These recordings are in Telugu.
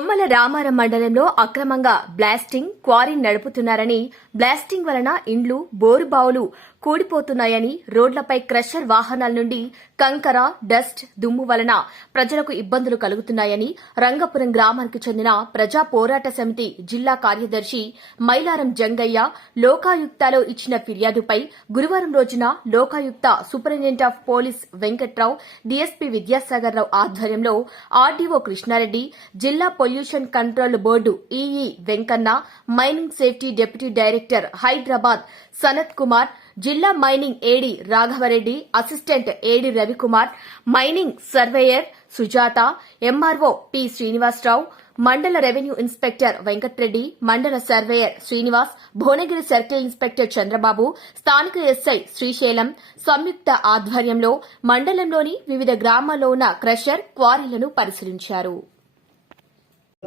కొమ్మల రామారం మండలంలో అక్రమంగా బ్లాస్టింగ్ క్వారీ నడుపుతున్నారని బ్లాస్టింగ్ వలన ఇండ్లు బోరుబావులు కూడిపోతున్నాయని రోడ్లపై క్రషర్ వాహనాల నుండి కంకర డస్ట్ దుమ్ము వలన ప్రజలకు ఇబ్బందులు కలుగుతున్నాయని రంగపురం గ్రామానికి చెందిన ప్రజా పోరాట సమితి జిల్లా కార్యదర్శి మైలారం జంగయ్య లోకాయుక్తలో ఇచ్చిన ఫిర్యాదుపై గురువారం రోజున Lokayukta superintendent of police Venkatrao DSP Vidyasagar Rao ఆధ్వర్యంలో ఆర్డీఓ కృష్ణారెడ్డి జిల్లా pollution control board EE Venkanna mining safety deputy director Hyderabad Sanath Kumar జిల్లా mining AD Raghavareddy assistant AD Ravikumar mining surveyor Sujatha MRO P Srinivasarao మండల రెవెన్యూ ఇన్స్పెక్టర్ వెంకట్రెడ్డి మండల surveyor Srinivas Bhuvanagiri circle inspector Chandrababu స్థానిక ఎస్ఐ శ్రీశైలం సంయుక్త ఆధ్వర్యంలో మండలంలోని వివిధ గ్రామాల్లో ఉన్న క్రషర్ క్వారీలను పరిశీలించారు.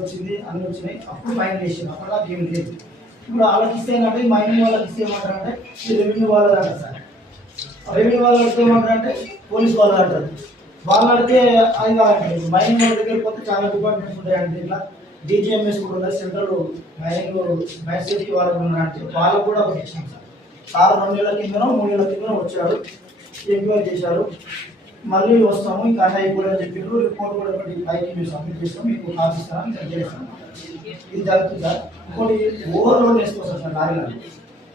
వచ్చింది అన్ని వచ్చినాయి. అప్పుడు మైన్ చేసింది అప్పటిలా ఏమి లేదు. ఇప్పుడు వాళ్ళకి ఇస్తే ఏంటంటే మైనింగ్ వాళ్ళకి ఇస్తే ఏమంటారంటే ఇది రెవెన్యూ వాళ్ళు అంటారు సార్. రెవెన్యూ వాళ్ళు ఏమంటారు అంటే పోలీస్ వాళ్ళు అంటారు. వాళ్ళు అడిగితే అది కాదండి మైనింగ్ వాళ్ళ దగ్గర పోతే చాలా డిపార్ట్మెంట్స్ ఉంటాయండి ఇట్లా డీజీఎంఎస్ కూడా ఉన్నారు సెంట్రల్ మైనింగ్ మైన్ సేఫ్టీ వాళ్ళు ఉన్నారంటే వాళ్ళకు కూడా ఒక ఇచ్చాం సార్. సార్ రెండు నెలల కిందనో మూడు నెలల కిందనో వచ్చాడు ఎంక్వైరీ చేశారు. మళ్ళీ వస్తాము ఇంకా అటై కూడా అని చెప్పారు రిపోర్ట్ కూడా ఒకటి పైకి మీరు సబ్మిట్ చేస్తాం మీకు కాల్ ఇస్తారని ఇది జరుగుతుంది? సార్ ఇంకోటి ఓవర్ లోడ్ వేసుకోవచ్చు సార్ లారీలో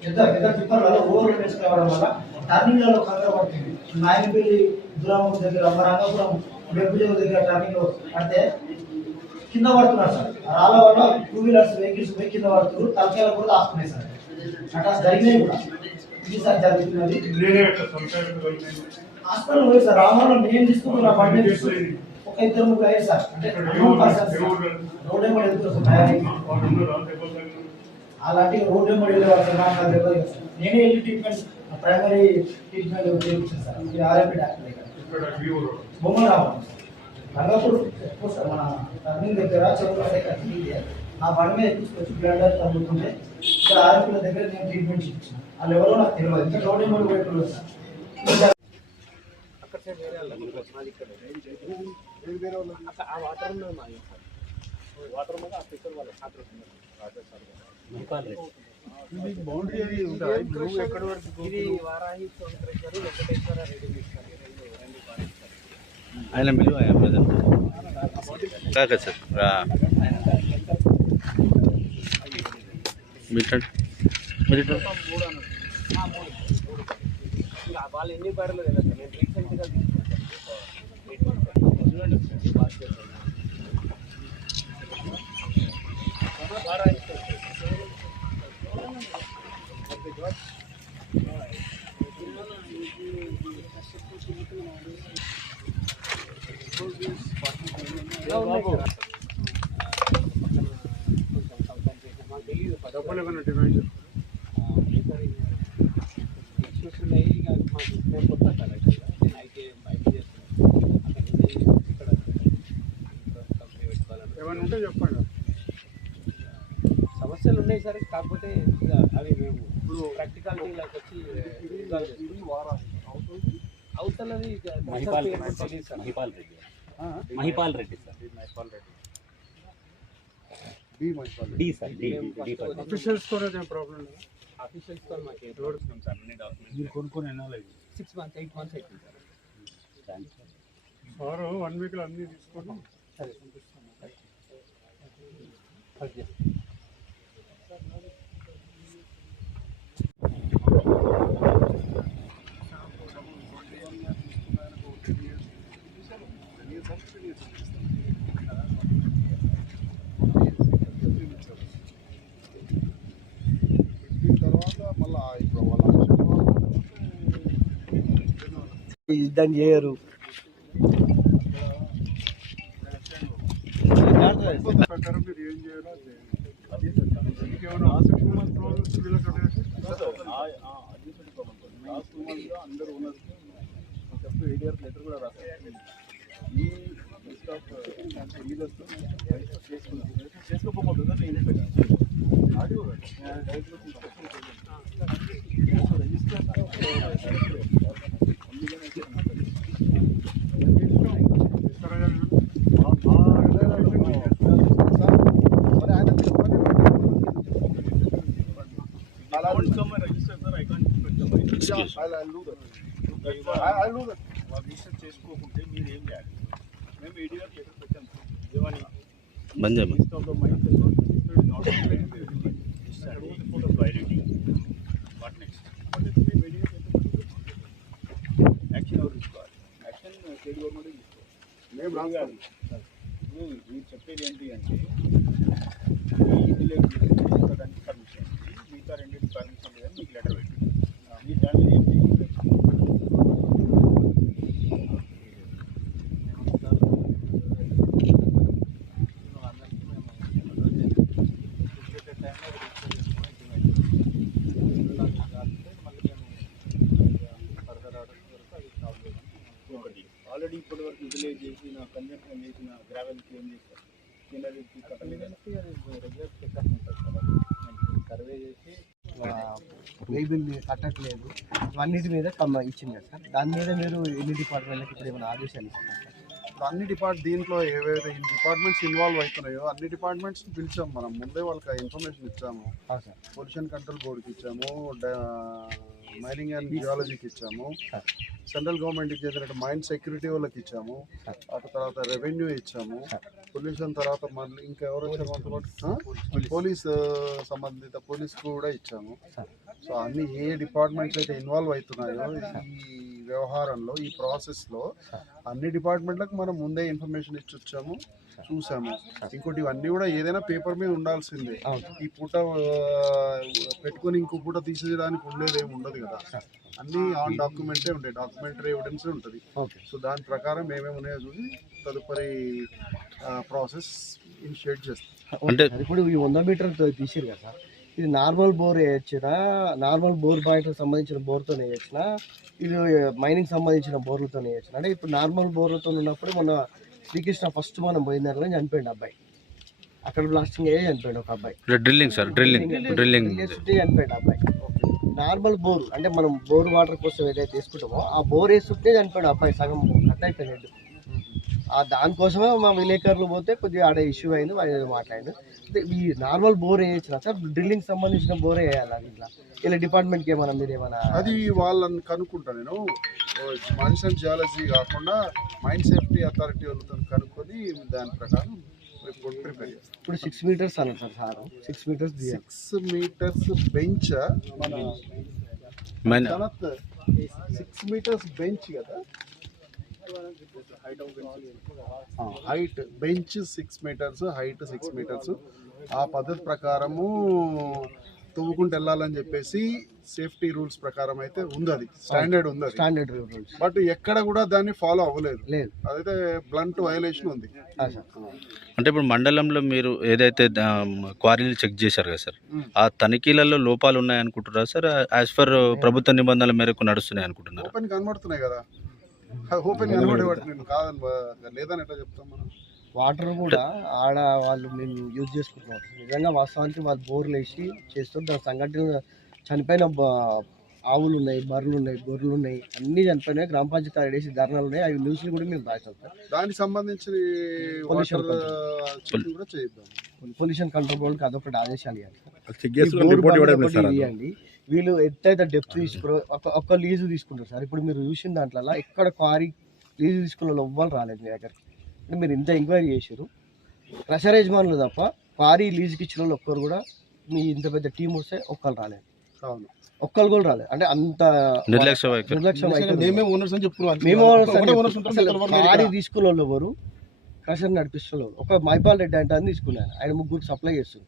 పెద్ద పెద్ద టిప్పర్లలో ఓవర్ లోడ్ వేసుకోవడం వల్ల టర్నింగ్లలో కంగారు పడుతుంది. నాయనపల్లి దురామం దగ్గర రంగపురం వెబ్బుజల దగ్గర టర్నింగ్ అంటే కింద పడుతున్నారు సార్. రాళ్ళ వల్ల టూ వీలర్స్ వెహికల్స్ పోయి కింద పడుతున్నారు. తలకాయలు కూడా ఆస్తున్నాయి సార్. అట్లా జరిగినాయి కూడా. ఇది సార్ జరుగుతున్నది. హాస్పిటల్ పోయి సార్. నేను తీసుకున్నాను నా బండి తీసుకుని ఒక ఇద్దరు ముగ్గురు అయ్యారు సార్. అంటే unknown persons సార్. రోడ్ ఏమో వెళ్తున్నారు సార్ భయానికి. అలాంటి రోడ్ ఏమో వెళ్ళేవారు సార్ నాకు తెలియదు. నేనే వెళ్ళి ట్రీట్మెంట్ ప్రైమరీ ట్రీట్మెంట్ చేయించాను సార్. ఇది ఆర్ఎంపీ డాక్టర్ దగ్గర. రంగపూర్ ఎక్కువ సార్ మన దగ్గర చెవుల దగ్గర. ఆ బండి మీద తీసుకొచ్చి బ్లడ్ అది తగ్గుతుంటే ఇక్కడ ఆర్ఎంపీల దగ్గర నేను ట్రీట్మెంట్ చేయించాను. వాళ్ళు ఎవరో నాకు తెలియదు. ఇంకా రోడ్ ఏమో పెట్టుకోలేదు సార్. ఇంకా ఇది బౌండరీ అది ఉందా ఇప్పుడు ఎక్కడి వరకు ఇది వారాహి సోమేశ్వర వెంకటేశ్వర రెడ్డి మిక్సర్ రెండు కాలేజ్ ఆయన మిలువ ప్రజెంట్ కాక సార్? రా మీటర్ మూడు అన్నారు మూడు వాళ్ళు ఎన్ని బర్రెలు తెలియదు డబ్బులు ఏమైనా డిమాండ్ ఇష్యూస్ ఉన్నాయి సార్ కాకపోతే ఇక అవి మేము ఇప్పుడు ప్రాక్టికాలిటీలోకి వచ్చి resolve చేస్తాం. అవతలది Mahipal sir. Mahipal Reddy. Mahipal Reddy sir. B మంచి D sir D D for officials తోనే ఏం ప్రాబ్లం లేదు ఆఫీషియల్స్తో మాకు మీరు కొనుక్కొని ఎన్నాళ్ళు సిక్స్ మంత్స్ ఎయిట్ మంత్స్ అవుతుంది సార్. సార్ వన్ వీక్లో అన్నీ తీసుకొని సరే. ఓకే తర్వాత ఇప్పుడు దాన్ని చేయరు మీరు ఏం చేయాలో ఇంకేమైనా ఆసక్తి ఉన్న ప్రాబ్లమ్స్ వీళ్ళకి ఉండేది? అందరూ ఉన్నారు చెప్పి ఏడిఆర్ లెటర్ కూడా రాశారు ఈ లిస్ట్ ఆఫ్ లీడర్స్ చేసుకున్నాం చేసుకోకపోతే ఆడియో ఇస్తారా? రిజిస్టర్ చేసుకోకుంటే మీరు ఏం చేయాలి మేము ఏడీఆర్ లెటర్ పెట్టాం ఏమని బంద్ వాట్ నెక్స్ట్ యాక్షన్ ఎవరు తీసుకోవాలి యాక్షన్ స్టేట్ గవర్నమెంట్ తీసుకోవాలి మేము. ఇప్పుడు మీరు చెప్పేది ఏంటి అంటే ఈ ఇంటిలో తీసుకోవడానికి పర్మిషన్ మిగతా రెండింటి పర్మిషన్ లేదని మీకు లెటర్ పెట్టి మీరు దాని మీద ఏం చేయాలి? ఒకటి ఆల్రెడీ ఇప్పటి వరకు విజిలేజ్ చేసిన కన్జంక్షన్ క్లెయిమ్ చేశారు కింద సర్వే చేసి లేబుల్ కట్టట్లేదు. అన్నిటి మీద కమ్మ ఇచ్చింది సార్. దాని మీద మీరు ఎన్ని డిపార్ట్మెంట్లకి ఇప్పుడు ఏమైనా ఆదేశాలు ఇస్తున్నారు? అన్ని డిపార్ట్ దీంట్లో ఏవైతే డిపార్ట్మెంట్స్ ఇన్వాల్వ్ అవుతున్నాయో అన్ని డిపార్ట్మెంట్స్ పిలిచాము మనం. ముందే వాళ్ళకి ఇన్ఫర్మేషన్ ఇచ్చాము. పొల్యూషన్ కంట్రోల్ బోర్డుకి ఇచ్చాము మైనింగ్ అండ్ జియాలజీకి ఇచ్చాము. సెంట్రల్ గవర్నమెంట్కి చెందిన మైండ్ సెక్యూరిటీ వాళ్ళకి ఇచ్చాము. అటు తర్వాత రెవెన్యూ ఇచ్చాము. పొల్యూషన్ తర్వాత మళ్ళీ ఇంకా ఎవరు వచ్చారు మనతో పాటు? ఆ? పోలీస్ ఆ, సంబంధిత పోలీస్ కూడా ఇచ్చాము. సో అన్ని ఏ డిపార్ట్మెంట్స్ అయితే ఇన్వాల్వ్ అవుతున్నాయో ఈ వ్యవహారంలో ఈ ప్రాసెస్లో అన్ని డిపార్ట్మెంట్లకు మనం ముందే ఇన్ఫర్మేషన్ ఇచ్చి వచ్చాము చూసాము ఇంకోటి ఇవన్నీ కూడా ఏదైనా పేపర్ మీద ఉండాల్సిందే. అవును. ఈ పూట పెట్టుకొని ఇంకో పూట తీసేయడానికి ఉండేది ఏమి ఉండదు కదా. అన్నీ ఆన్ డాక్యుమెంటే ఉంటాయి. డాక్యుమెంటరీ ఎవిడెన్స్ ఉంటుంది. సో దాని ప్రకారం ఏమేమి ఉన్నాయో చూసి తదుపరి ప్రాసెస్ ఇనిషియేట్ చేస్తాం. అంటే ఇప్పుడు ఈ వంద మీటర్ తీసిరు కదా సార్. ఇది నార్మల్ బోర్ వేయచ్చునా? నార్మల్ బోర్ పాయింట్ సంబంధించిన బోర్తో వేయచ్చునా? ఇది మైనింగ్ సంబంధించిన బోర్లతో వేయచ్చునా? అంటే ఇప్పుడు నార్మల్ బోర్లతో ఉన్నప్పుడు మన శ్రీకృష్ణ ఫస్ట్ మనం పోయిన దాంట్లో చనిపోయింది అబ్బాయి. అక్కడ బ్లాస్టింగ్ అయ్యే చనిపోయాడు ఒక అబ్బాయి. డ్రిల్లింగ్ సార్ డ్రిల్లింగ్ డ్రిల్లింగ్ చనిపోయాడు అబ్బాయి. నార్మల్ బోర్ అంటే మనం బోర్ వాటర్ కోసం ఏదైతే తీసుకుంటామో ఆ బోర్ వేస్తుంటే చనిపోయాడు అబ్బాయి సగం కట్ అయిపోయాడు ఆ దానికోసమే మా విలేకరులు పోతే కొద్దిగా ఆడ ఇష్యూ అయింది మాట్లాడింది అంటే ఈ నార్మల్ బోర్ వేయచ్చిన సార్ డ్రిల్లింగ్ సంబంధించిన బోర్ వేయాలి ఇట్లా? ఇలా డిపార్ట్మెంట్కి ఏమైనా మీరు ఏమైనా అది వాళ్ళని కనుక్కుంటా నేను. అండ్ జియాలజీ కాకుండా మైండ్ సేఫ్టీ అథారిటీ వాళ్ళతో కనుక్కొని దాని ప్రకారం రిపోర్ట్ ప్రిపేర్ చేస్తాం. ఇప్పుడు సిక్స్ మీటర్స్ అన్నారు sir sir. Six metres six metres bench మన మైన సిక్స్ మీటర్స్ బెంచ్ కదా? Height bench six metres height six metres ఆ పద్ధతి ప్రకారము తవ్వుకుంటూ వెళ్ళాలని చెప్పేసి సేఫ్టీ రూల్స్ ప్రకారం అయితే ఉంది అది. స్టాండర్డ్ ఉంది స్టాండర్డ్ రూల్స్ బట్ ఎక్కడ కూడా దాన్ని ఫాలో అవ్వలేదు. లేదు. అదైతే బ్లంట్ వైలేషన్ ఉంది. అంటే ఇప్పుడు మండలంలో మీరు ఏదైతే క్వారీలు చెక్ చేశారు కదా సార్ ఆ తనిఖీలలో లోపాలు ఉన్నాయనుకుంటున్నారా సార్? యాజ్ పర్ ప్రభుత్వ నిబంధనల మేరకు నడుస్తున్నాయి అనుకుంటున్నారు ఓపెన్ కనబడుతున్నాయి కదా. ఓపెన్ కనబడేవాటి నేను కాదని లేదని ఎట్లా చెప్తాం మనం? వాటర్ కూడా ఆడ వాళ్ళు మేము యూజ్ చేసుకుంటున్నాం. నిజంగా వాస్తవానికి వాళ్ళు బోర్లు వేసి చేస్తూ దాని సంఘటన చనిపోయిన ఆవులు ఉన్నాయి బర్రెలు ఉన్నాయి గొర్రెలు ఉన్నాయి అన్ని చనిపోయినాయి. గ్రామ పంచాయతీ ఆడ వేసి ధర్నాలు ఉన్నాయి. అవి న్యూస్లు కూడా మేము రాసాం సార్. దానికి సంబంధించిన చెక్ కూడా చేద్దాం పొల్యూషన్ కంట్రోల్ బోర్డుకి అదొకటి ఆదేశాలు ఇవ్వాలి ఇవ్వండి. వీళ్ళు ఎంతైతే డెప్త్ తీసుకురో ఒక ఒక్క లీజు తీసుకుంటారు సార్. ఇప్పుడు మీరు చూసిన దాంట్లో ఎక్కడ క్వారీ లీజు తీసుకున్న వాళ్ళు ఎవ్వరు రాలేదు మీ దగ్గరికి. అంటే మీరు ఇంత ఎంక్వైరీ చేశారు క్రషర్ యజమానులు తప్ప క్వారీ లీజుకి ఇచ్చిన వాళ్ళు ఒక్కరు కూడా మీ ఇంత పెద్ద టీం వస్తే ఒక్కరు రాలేదు. అవును. ఒక్కరు కూడా రాలేదు. అంటే అంత నిర్లక్ష్య క్వారీ తీసుకున్న వాళ్ళు ఎవరు? క్రషర్ నడిపిస్తున్న వాళ్ళు. ఒక మైపాల్ రెడ్డి అంటే అని తీసుకున్నాను ఆయన. ముగ్గురు సప్లై చేస్తుంది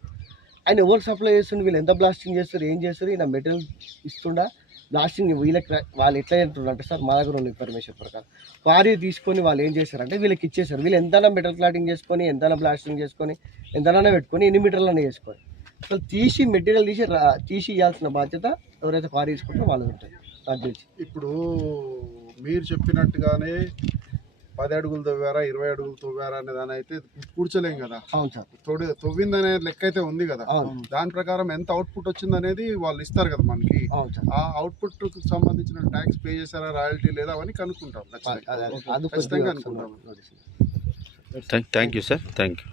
ఆయన ఎవరు సప్లై చేస్తుండే? వీళ్ళు ఎంత బ్లాస్టింగ్ చేస్తారు? ఏం చేస్తారు? ఈయన మెటీరియల్ ఇస్తుండా? బ్లాస్టింగ్ వీళ్ళకి వాళ్ళు ఎట్లా చేస్తున్నారు అంటే సార్ మా దగ్గర ఉన్న ఇన్ఫర్మేషన్ ప్రకారం. క్వారీ తీసుకొని వాళ్ళు ఏం చేశారంటే వీళ్ళకి ఇచ్చేసారు వీళ్ళు ఎంతైనా మెటల్ క్లాటింగ్ చేసుకొని ఎంతైనా బ్లాస్టింగ్ చేసుకొని ఎంతైనా పెట్టుకొని ఎన్ని మీటర్లనే చేసుకొని అసలు తీసి మెటీరియల్ తీసి రా- తీసి ఇవ్వాల్సిన బాధ్యత ఎవరైతే క్వారీ తీసుకుంటారో వాళ్ళు ఉంటుంది. ఇప్పుడు మీరు చెప్పినట్టుగానే పది అడుగులు తవ్వారా ఇరవై అడుగులు తవ్వారా అనే దాని అయితే కూర్చోలేం కదా. అవును సార్. తొడి తవ్విందనే లెక్క అయితే ఉంది కదా. దాని ప్రకారం ఎంత అవుట్పుట్ వచ్చింది అనేది వాళ్ళు ఇస్తారు కదా మనకి. అవును సార్. ఆ అవుట్పుట్కు సంబంధించిన ట్యాక్స్ పే చేశారా రాయల్టీ లేదా అవన్నీ కనుక్కుంటాం. ఖచ్చితంగా. అనుకుంటాం. Thank you sir thank you